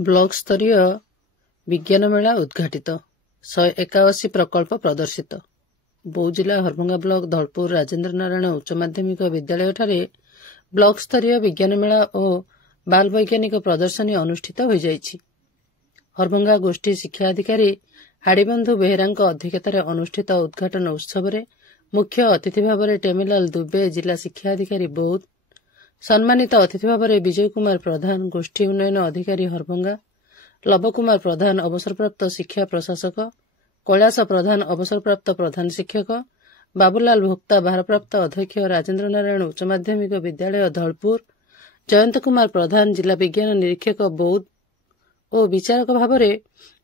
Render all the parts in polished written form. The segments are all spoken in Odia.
ବ୍ଲକ ସ୍ତରୀୟ ବିଜ୍ଞାନ ମେଳା ଉଦ୍ଘାଟିତ 181 ପ୍ରକଳ୍ପ ପ୍ରଦର୍ଶିତ। ବୌଦ୍ଧ ଜିଲ୍ଲା ହରଭଙ୍ଗା ବ୍ଲକ ଧଳପୁର ରାଜେନ୍ଦ୍ର ନାରାୟଣ ଉଚ୍ଚ ମାଧ୍ୟମିକ ବିଦ୍ୟାଳୟଠାରେ ବ୍ଲକ ସ୍ତରୀୟ ବିଜ୍ଞାନ ମେଳା ଓ ବାଲ ବୈଜ୍ଞାନିକ ପ୍ରଦର୍ଶନୀ ଅନୁଷ୍ଠିତ ହୋଇଯାଇଛି। ହରଭଙ୍ଗା ଗୋଷ୍ଠୀ ଶିକ୍ଷା ଅଧିକାରୀ ହାଡ଼ିବନ୍ଧୁ ବେହେରାଙ୍କ ଅଧ୍ୟକ୍ଷତାରେ ଅନୁଷ୍ଠିତ ଉଦ୍ଘାଟନ ଉତ୍ସବରେ ମୁଖ୍ୟ ଅତିଥି ଭାବରେ ଟେମିଲାଲ ଦୁବେ ଜିଲ୍ଲା ଶିକ୍ଷା ଅଧିକାରୀ ବୌଦ୍ଧ, ସମ୍ମାନିତ ଅତିଥି ଭାବରେ ବିଜୟ କୁମାର ପ୍ରଧାନ ଗୋଷ୍ଠୀ ଉନ୍ନୟନ ଅଧିକାରୀ ହରଭଙ୍ଗା, ଲବ କୁମାର ପ୍ରଧାନ ଅବସରପ୍ରାପ୍ତ ଶିକ୍ଷା ପ୍ରଶାସକ, କୈଳାସ ପ୍ରଧାନ ଅବସରପ୍ରାପ୍ତ ପ୍ରଧାନ ଶିକ୍ଷକ, ବାବୁଲାଲ ଭୋକ୍ତା ଭାରପ୍ରାପ୍ତ ଅଧ୍ୟକ୍ଷ ରାଜେନ୍ଦ୍ର ନାରାୟଣ ଉଚ୍ଚ ମାଧ୍ୟମିକ ବିଦ୍ୟାଳୟ ଧଳପୁର, ଜୟନ୍ତ କୁମାର ପ୍ରଧାନ ଜିଲ୍ଲା ବିଜ୍ଞାନ ନିରୀକ୍ଷକ ବୌଦ୍ଧ ଓ ବିଚାରକ ଭାବରେ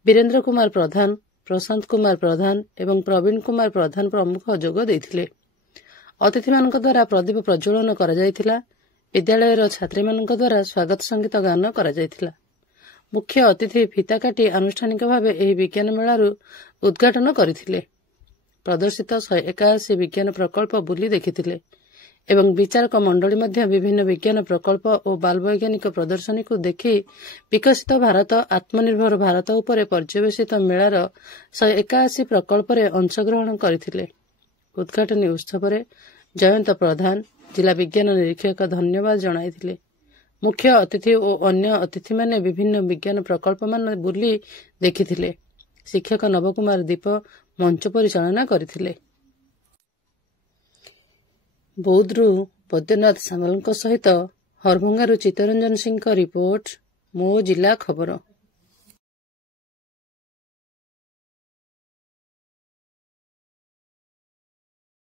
ବୀରେନ୍ଦ୍ର କୁମାର ପ୍ରଧାନ, ପ୍ରଶାନ୍ତ କୁମାର ପ୍ରଧାନ ଏବଂ ପ୍ରବୀଣ କୁମାର ପ୍ରଧାନ ପ୍ରମୁଖ ଯୋଗ ଦେଇଥିଲେ। ଅତିଥିମାନଙ୍କ ଦ୍ୱାରା ପ୍ରଦୀପ ପ୍ରଜ୍ୱଳନ କରାଯାଇଥିଲା। ବିଦ୍ୟାଳୟର ଛାତ୍ରୀମାନଙ୍କ ଦ୍ୱାରା ସ୍ୱାଗତ ସଙ୍ଗୀତ ଗାନ କରାଯାଇଥିଲା। ମୁଖ୍ୟ ଅତିଥି ଫିତା କାଟି ଆନୁଷ୍ଠାନିକ ଭାବେ ଏହି ବିଜ୍ଞାନ ମେଳାରୁ ଉଦ୍ଘାଟନ କରିଥିଲେ। ପ୍ରଦର୍ଶିତ 181 ବିଜ୍ଞାନ ପ୍ରକଳ୍ପ ବୁଲି ଦେଖିଥିଲେ ଏବଂ ବିଚାରକ ମଣ୍ଡଳୀ ମଧ୍ୟ ବିଭିନ୍ନ ବିଜ୍ଞାନ ପ୍ରକଳ୍ପ ଓ ବାଲ ବୈଜ୍ଞାନିକ ପ୍ରଦର୍ଶନୀକୁ ଦେଖି ବିକଶିତ ଭାରତ ଆତ୍ମନିର୍ଭର ଭାରତ ଉପରେ ପର୍ଯ୍ୟବେସିତ ମେଳାର 181 ପ୍ରକଳ୍ପରେ ଅଂଶଗ୍ରହଣ କରିଥିଲେ। ଉଦ୍ଘାଟନୀ ଉତ୍ସବରେ ଜୟନ୍ତ ପ୍ରଧାନ ଜିଲ୍ଲା ବିଜ୍ଞାନ ନିରୀକ୍ଷକ ଧନ୍ୟବାଦ ଜଣାଇଥିଲେ। ମୁଖ୍ୟ ଅତିଥି ଓ ଅନ୍ୟ ଅତିଥିମାନେ ବିଭିନ୍ନ ବିଜ୍ଞାନ ପ୍ରକଳ୍ପମାନ ବୁଲି ଦେଖିଥିଲେ। ଶିକ୍ଷକ ନବକୁମାର ଦୀପ ମଞ୍ଚ ପରିଚାଳନା କରିଥିଲେ। ବୌଦ୍ଧରୁ ବୈଦ୍ୟନାଥ ସାମଲଙ୍କ ସହିତ ହରଭଙ୍ଗାରୁ ଚିତ୍ତରଞ୍ଜନ ସିଂଙ୍କ ରିପୋର୍ଟ, ମୋ ଜିଲ୍ଲା ଖବର।